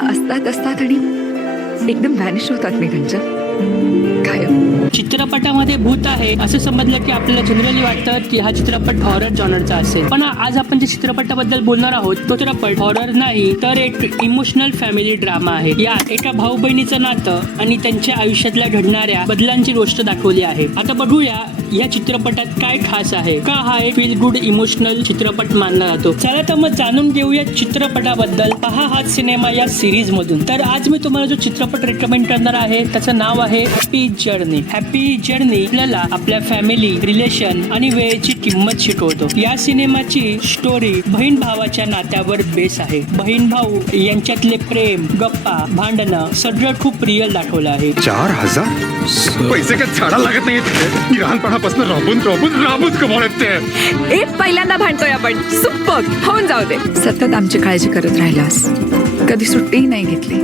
असतात आणि एकदम व्हॅनिश होतात मेघांच्या काय. चित्रपटामध्ये भूत आहे असं समजलं की आपल्याला जनरली वाटतं की हा चित्रपट हॉरर जॉनरचा असेल, पण आज आपण जे चित्रपटाबद्दल बोलणार आहोत तो चित्रपट हॉरर नाही तर एक इमोशनल फॅमिली ड्रामा आहे. यात एका भाऊ बहिणीचं नातं आणि त्यांच्या आयुष्यातल्या घडणाऱ्या बदलांची गोष्ट दाखवली आहे. आता बघूया या चित्रपटात काय खास आहे, का हा एक फील गुड इमोशनल चित्रपट मानला जातो. चला तर मग जाणून घेऊया चित्रपटाबद्दल. पहा हा सिनेमा या सिरीज मधून. तर आज मी तुम्हाला जो चित्रपट रेकमेंड करणार आहे त्याचं नाव आहे हॅपी जर्नी. हॅपी जर्नी आपल्याला आपल्या फॅमिली, रिलेशन आणि वेळेची किंमत शिकवतो. या सिनेमाची स्टोरी बहीण भावाच्या नात्यावर बेस आहे. बहीण भाऊ यांच्यातले प्रेम, गप्पा, भांडणं सगळं खूप रिअल दाखवलं आहे. 4,000 पैसे काय झाडा लागत नाही. लहानपणापासून राबून कमवत ते. एक पहिल्यांदा भांडतोय आपण, सुपर होऊन जाऊ दे. सतत आमची काळजी करत राहिलास, कधी सुट्टीही नाही घेतली,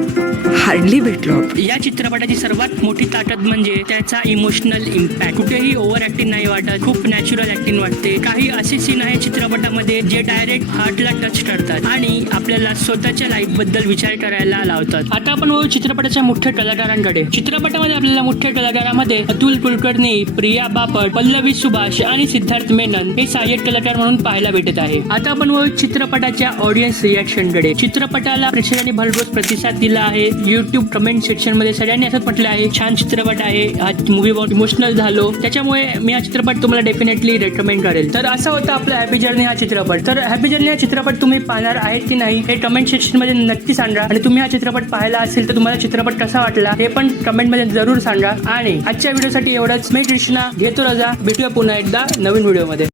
हार्डली भेटलो. या चित्रपटाची सर्वात मोठी ताकद म्हणजे त्याचा इमोशनल इम्पॅक्ट. कुठेही ओव्हर ऍक्टिंग नाही वाटत, खूप नॅचरल ऍक्टिंग वाटते. काही असे सीन आहे चित्रपटामध्ये जे डायरेक्ट हार्टला टच करतात आणि आपल्याला स्वतःच्या लाईफ बद्दल विचार करायला लावतात. आता आपण बघू चित्रपटाच्या मुख्य कलाकारांकडे. चित्रपटामध्ये आपल्याला मुख्य कलाकारामध्ये अतुल कुलकर्णी, प्रिया बापट, पल्लवी सुभाष आणि सिद्धार्थ मेनन हे सहाय्यक कलाकार म्हणून पाहायला भेटत आहे. आता आपण बघू चित्रपटाच्या ऑडियन्स रिॲक्शन कडे. चित्रपटाला प्रेक्षकांनी भरघोस प्रतिसाद दिला आहे. युट्यूब कमेंट सेक्शन मध्ये सगळ्यांनी असंच म्हटलं आहे छान चित्रपट आहे, हा मूवी बहुत इमोशनल झालो, त्याच्यामुळे मी हा चित्रपट तुम्हाला डेफिनेटली रेकमेंड करेल. तर असा होता आपला हॅपी जर्नी हा चित्रपट. तर हॅपी जर्नी हा चित्रपट तुम्ही पाहणार आहेत की नाही हे कमेंट सेक्शन मध्ये नक्की सांगा. आणि तुम्ही हा चित्रपट पाहायला असेल तर तुम्हाला चित्रपट कसा वाटला हे पण कमेंट मध्ये जरूर सांगा. आणि आजच्या व्हिडिओसाठी एवढंच. मी कृष्णा घेतो रजा. भेटूया पुन्हा एकदा नवीन व्हिडिओ मध्ये.